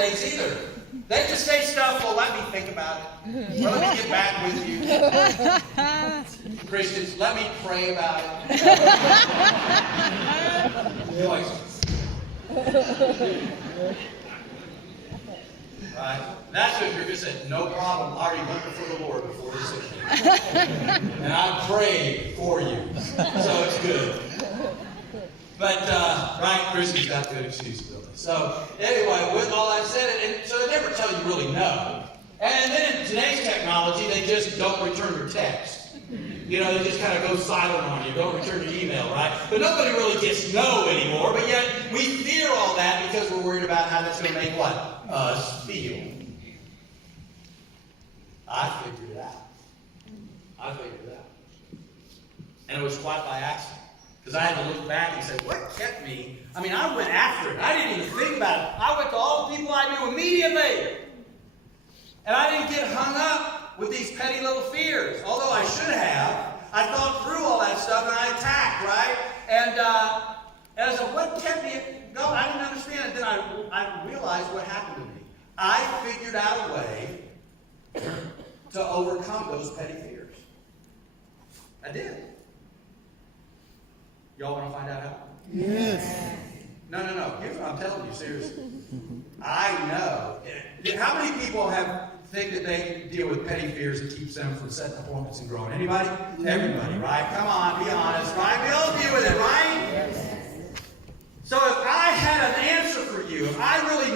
holidays either. They just say stuff, well, let me think about it. Well, let me get back with you. Christians, let me pray about it. Right? That's what you're saying. No problem. I already went before the Lord before this issue. And I prayed for you. So it's good. But, right, Chrissy's got good excuse ability. So, anyway, with all that said, and so they never tell you really no. And then in today's technology, they just don't return your text. You know, they just kind of go silent on you. Don't return your email, right? But nobody really gets no anymore. But yet, we fear all that because we're worried about how that's going to make what? Us feel. I figured it out. And it was quite by accident. Because I had to look back and say, what kept me? I mean, I went after it. I didn't even think about it. I went to all the people I knew immediately. And I didn't get hung up with these petty little fears. Although I should have. I thought through all that stuff and I attacked, right? And I said, what kept me? No, I didn't understand it. Then I realized what happened to me. I figured out a way to overcome those petty fears. I did. Y'all want to find out how? Yes. No. Here's what I'm telling you, seriously. I know. How many people think that they deal with petty fears that keeps them from setting appointments and growing? Anybody? Everybody, right? Come on, be honest, right? We all deal with it, right? Yes. So if I had an answer for you, if I really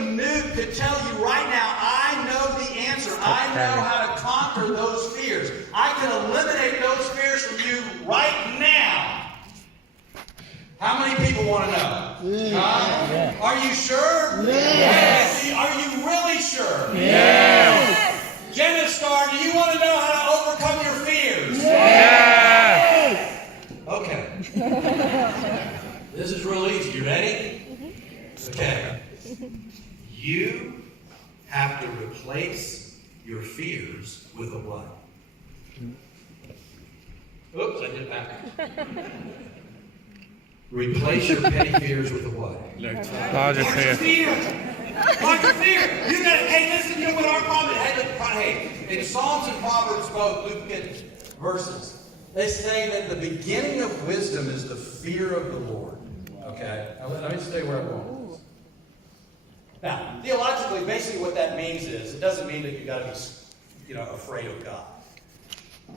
could tell you right now, I know the answer. I know how to conquer those fears. I can eliminate those fears from you right now. How many people want to know? Yeah. Are you sure? Yes. Are you really sure? Yes. Genistar, do you want to know how to overcome your fears? Yes. Okay. This is real easy. You ready? Okay. You have to replace your fears with a what? Oops, I did it back. Replace your petty fears with a what? Larger fear. Larger fear. You got to, hey, listen to what our problem is. Hey, in Psalms and Proverbs both, look at verses. They say that the beginning of wisdom is the fear of the Lord. Okay? Now, let me stay where I'm going with this. Now, theologically, basically what that means is, it doesn't mean that you got to be, afraid of God.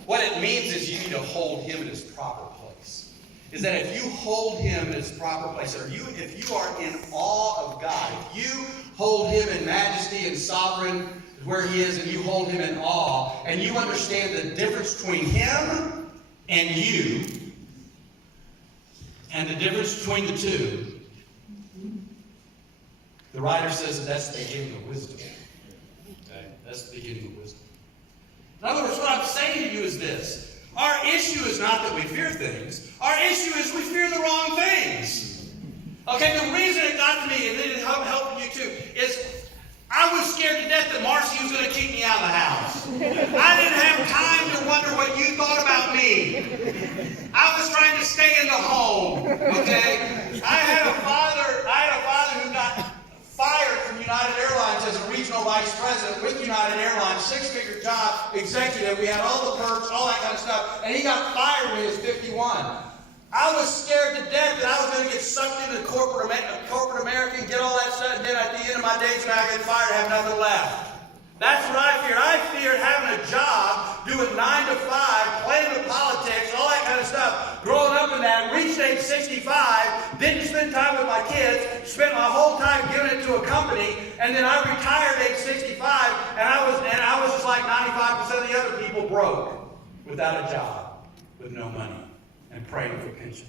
What it means is you need to hold Him in His proper place. Is that if you hold Him in His proper place, or if you are in awe of God, if you hold Him in majesty and sovereign where He is, and you hold Him in awe, and you understand the difference between Him and you, and the difference between the two, the writer says that that's the beginning of wisdom. Okay? That's the beginning of wisdom. In other words, what I'm saying to you is this. Our issue is not that we fear things. Our issue is we fear the wrong things. Okay, the reason it got to me, and it helped you too, is I was scared to death that Marcy was going to kick me out of the house. I didn't have time to wonder what you thought about me. I was trying to stay in the home. Okay? I had a father who got fired from United Airlines as a regional vice president with United Airlines, six-figure job, executive. We had all the perks, all that kind of stuff. And he got fired when he was 51. I was scared to death that I was going to get sucked into corporate America and get all that stuff, and then at the end of my days when I get fired, have nothing left. That's what I feared. I feared having a job, doing 9 to 5, playing with politics, all that kind of stuff. Growing up in that, reached age 65, didn't spend time with my kids, spent my whole time giving it to a company, and then I retired age 65, and I was just like 95% of the other people, broke, without a job, with no money, and praying for pension.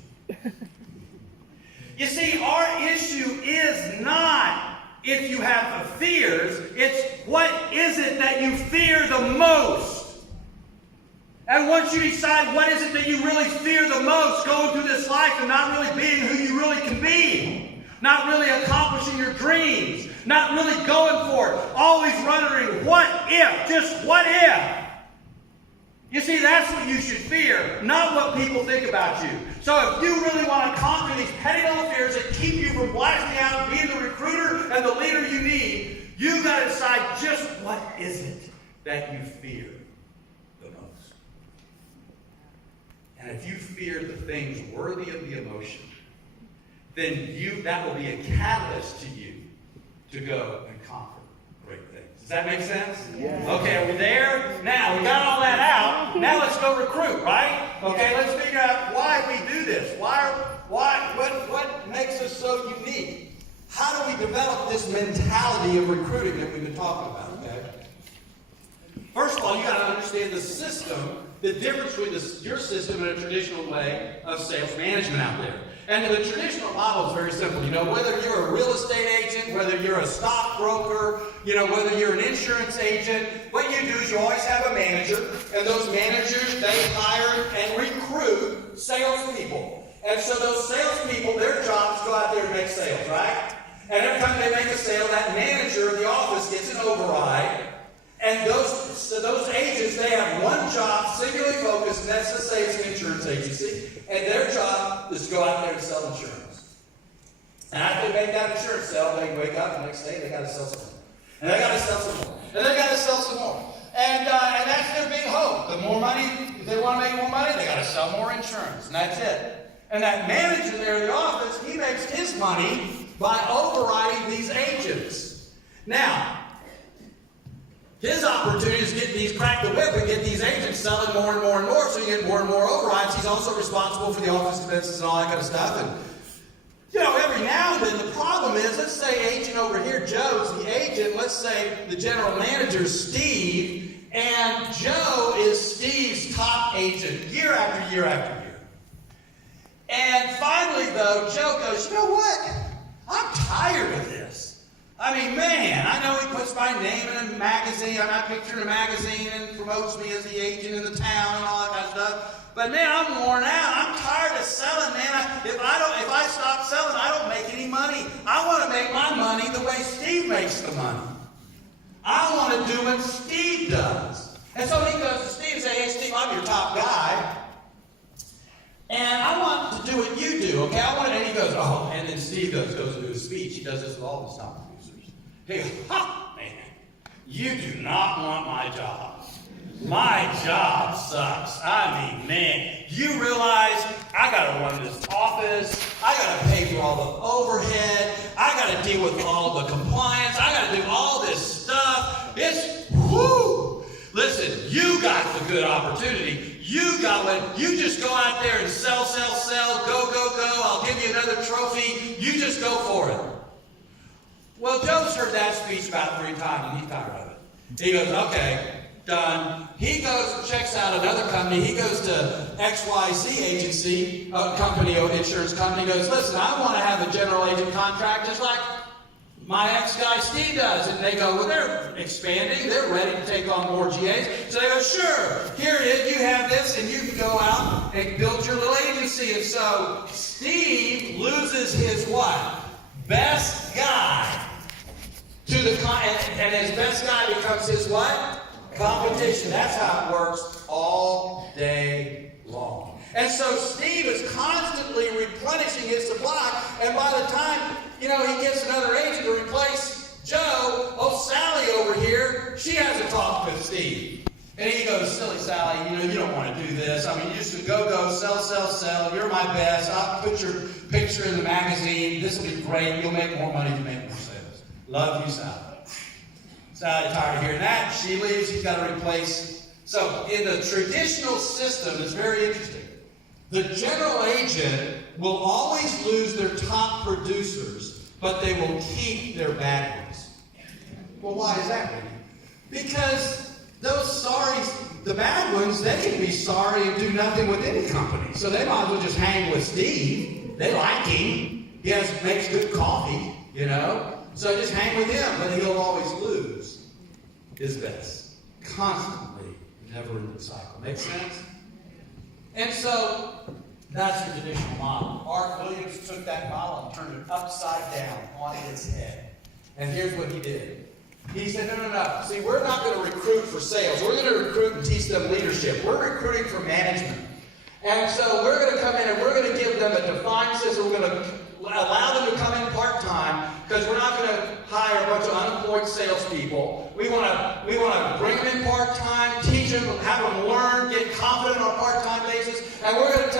You see, our issue is not if you have the fears, it's what is it that you fear the most? And once you decide what is it that you really fear the most, going through this life and not really being who you really can be, not really accomplishing your dreams, not really going for it, always wondering, what if? Just what if? You see, that's what you should fear, not what people think about you. So if you really want to conquer these petty little fears that keep you from blasting out and being the recruiter and the leader you need, you what is it that you fear the most? And if you fear the things worthy of the emotion, then that will be a catalyst to you to go and conquer great things. Does that make sense? Yes. Okay, are we there? Now, we got all that out. Now let's go recruit, right? Okay, let's figure out why we do this. What makes us so unique? How do we develop this mentality of recruiting that we've been talking about, okay? First of all, you got to understand the system, the difference between your system and a traditional way of sales management out there. And the traditional model is very simple. You know, whether you're a real estate agent, whether you're a stockbroker, you know, whether you're an insurance agent, what you do is you always have a manager, and those managers, they hire and recruit salespeople. And so those salespeople, their job is to go out there and make sales, right? And every time they make a sale, that manager in the office gets an override. And those agents, they have one job, singularly focused, and that's to say it's an insurance agency. And their job is to go out there and sell insurance. And after they make that insurance sale, they wake up the next day, they got to sell some more. And they got to sell some more. And they got to sell some more. And that's their big hope. The more money, if they want to make more money, they got to sell more insurance. And that's it. And that manager there in the office, he makes his money by overriding these agents. Now, his opportunity is to get these, crack the whip and get these agents selling more and more and more, so you get more and more overrides. He's also responsible for the office expenses and all that kind of stuff. And, you know, every now and then the problem is, let's say agent over here, Joe's the agent, let's say the general manager is Steve, and Joe is Steve's top agent year after year after year. And finally, though, Joe goes, you know what? I'm tired of this. I mean, man, I know he puts my name in a magazine, I'm not pictured in a magazine and promotes me as the agent in the town and all that kind of stuff. But man, I'm worn out. I'm tired of selling, man. If I stop selling, I don't make any money. I want to make my money the way Steve makes the money. I want to do what Steve does. And so he goes to Steve and says, hey, Steve, I'm your top guy. And I want to do what you do, okay? And he goes, oh, and then Steve goes to do his speech. He does this with all the top producers. He goes, ha, man, you do not want my job. My job sucks. I mean, man, you realize I got to run this office. I got to pay for all the overhead. I got to deal with all the compliance. I got to do all this stuff. It's, whoo. Listen, you got the good opportunity. You got what, you just go out there and sell, go. I'll give you another trophy. You just go for it. Well, Joe's heard that speech about 3 times and he's tired of it. He goes, okay, done. He goes and checks out another company. He goes to XYZ agency, insurance company. He goes, listen, I want to have a general agent contract just like my ex-guy Steve does. And they go, well, they're expanding. They're ready to take on more GAs. So they go, sure, here it is. You have this, and you can go out and build your little agency. And so Steve loses his what? Best guy to the and his best guy becomes his what? Competition. That's how it works all day long. And so Steve is constantly replenishing his supply, and by the time, he gets another agent to replace Joe, Sally over here, she hasn't talked with Steve. And he goes, silly Sally, you don't want to do this. I mean, you just go, sell. You're my best. I'll put your picture in the magazine. This will be great. You'll make more money to make more sales. Love you, Sally. Sally, tired of hearing that. She leaves. He's got to replace. So in the traditional system, it's very interesting. The general agent will always lose their top producers, but they will keep their bad ones. Well, why is that? Because the bad ones, they can be sorry and do nothing with any company. So they might as well just hang with Steve. They like him. He makes good coffee, So just hang with him, but he'll always lose his best. Constantly, never-ending cycle. Make sense? And so, that's the traditional model. Art Williams took that model and turned it upside down on its head. And here's what he did. He said, no. See, we're not going to recruit for sales. We're going to recruit and teach them leadership. We're recruiting for management. And so we're going to come in and we're going to give them a defined system. We're going to allow them to come in part-time, because we're not going to hire a bunch of unemployed salespeople. We want to bring them in part-time, teach them, have them learn, get confident on a part-time basis, and we're going to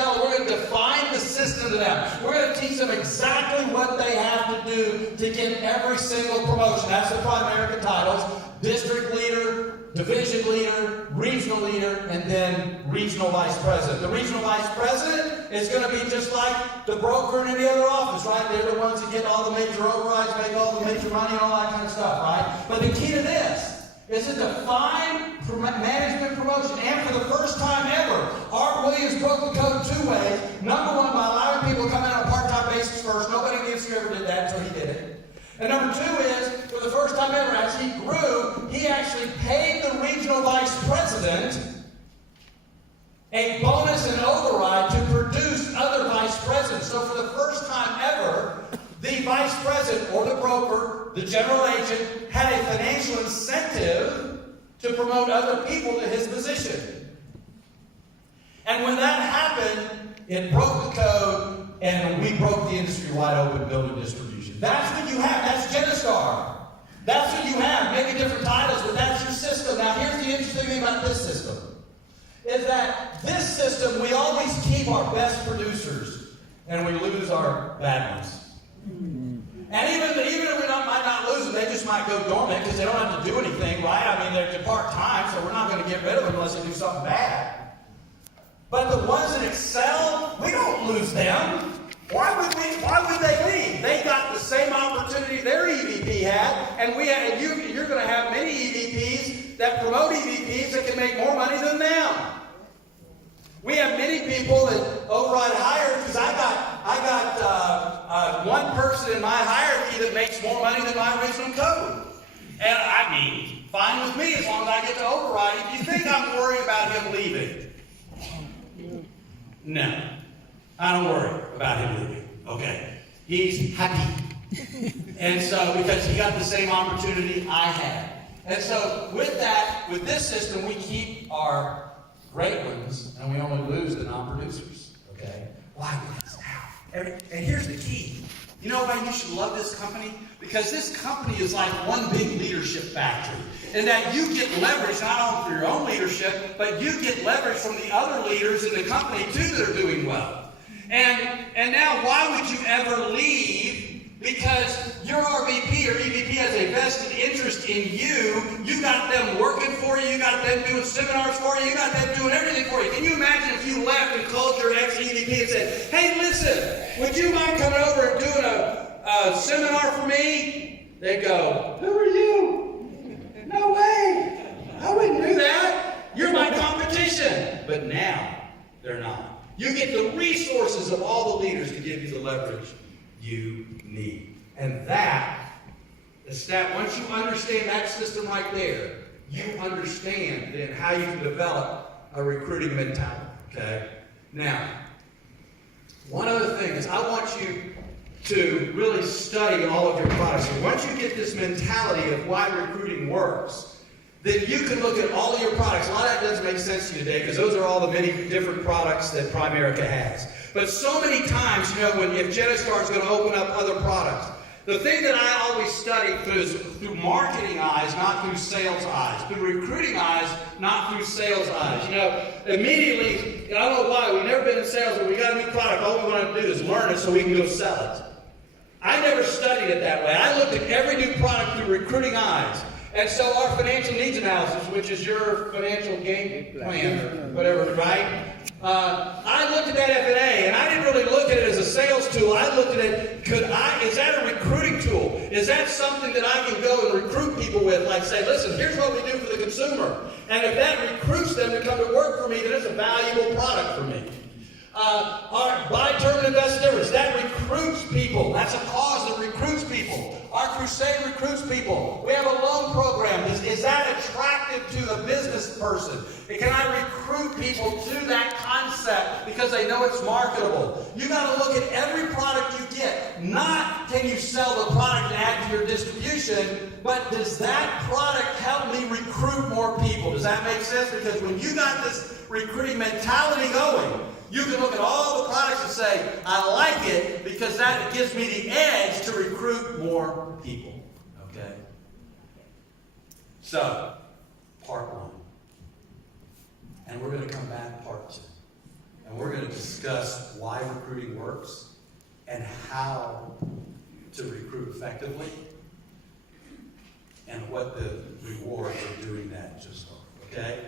define the system to them. We're going to teach them exactly what they have to do to get every single promotion. That's the Primerica titles: district leader, division leader, regional leader, and then regional vice president. The regional vice president is going to be just like the broker in any other office, right? They're the ones that get all the major overrides, make all the major money, and all that kind of stuff, right? But the key to this is to define management promotion. And for the first time ever, Art Williams broke the code 2 ways. Number one, by allowing people to come in on a part-time basis first. Nobody in the industry ever did that until he did it. And number 2 is, for the first time ever, as he grew, he actually paid the regional vice president a bonus and override to produce other vice presidents. So for the first time ever, the vice president or the broker, the general agent, had a financial incentive to promote other people to his position. And when that happened, it broke the code, and we broke the industry wide open building distribution. That's what you have. That's Genistar. That's what you have. Maybe different titles, but that's your system. Now, here's the interesting thing about this system, is that this system, we always keep our best producers, and we lose our bad ones. And even if we might not lose them, they just might go dormant because they don't have to do anything, right? I mean, they're part-time, so we're not going to get rid of them unless they do something bad. But the ones that excel, we don't lose them. Why would they leave? They got the same opportunity their EVP had, and you're going to have many EVPs that promote EVPs that can make more money than them. We have many people that override hire because I got one person in my hierarchy that makes more money than my original code. And I mean, fine with me as long as I get to override. If you think I'm worried about him leaving, no, I don't worry about him leaving. Okay, he's happy, and so because he got the same opportunity I had, and so with this system, we keep our great ones, and we only lose the non-producers. Okay, why? Because now, and here's the key. You know why you should love this company? Because this company is like one big leadership factory. And that you get leverage not only for your own leadership, but you get leverage from the other leaders in the company too that are doing well. And now why would you ever leave? Because your RVP or EVP has a vested interest in you. You got them working for you. You got them doing seminars for you. You got them doing everything for you. Can you imagine if you left and called your ex-EVP and said, hey, listen, would you mind coming over and doing a seminar for me? They go, who are you? No way. I wouldn't do that. You're my competition. But now, they're not. You get the resources of all the leaders to give you the leverage you need. And that, once you understand that system right there, you understand then how you can develop a recruiting mentality. Okay? Now, one other thing is I want you to really study all of your products. So once you get this mentality of why recruiting works, then you can look at all of your products. A lot of that doesn't make sense to you today because those are all the many different products that Primerica has. But so many times, if Genistar is going to open up other products, the thing that I always study through marketing eyes, not through sales eyes, through recruiting eyes, not through sales eyes. Immediately, I don't know why, we've never been in sales, but we got a new product, all we want to do is learn it so we can go sell it. I never studied it that way. I looked at every new product through recruiting eyes. And so our financial needs analysis, which is your financial game plan or whatever, right? I looked at that F&A, and I didn't really look at it as a sales tool. I looked at it, is that a recruiting tool? Is that something that I can go and recruit people with? Like say, listen, here's what we do for the consumer. And if that recruits them to come to work for me, then it's a valuable product for me. Our buy term and invest difference, that recruits people. That's a cause that recruits people. Our crusade recruits people. We have a loan program. Is that attractive to the business person? Can I recruit people to that concept because they know it's marketable? You got to look at every product you get. Not can you sell the product and add to your distribution, but does that product help me recruit more people? Does that make sense? Because when you got this recruiting mentality going. You can look at all the products and say, I like it because that gives me the edge to recruit more people. Okay? So, part one. And we're going to come back part two. And we're going to discuss why recruiting works and how to recruit effectively and what the rewards of doing that just are. Okay?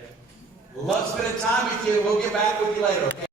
Love spending time with you. We'll get back with you later. Okay?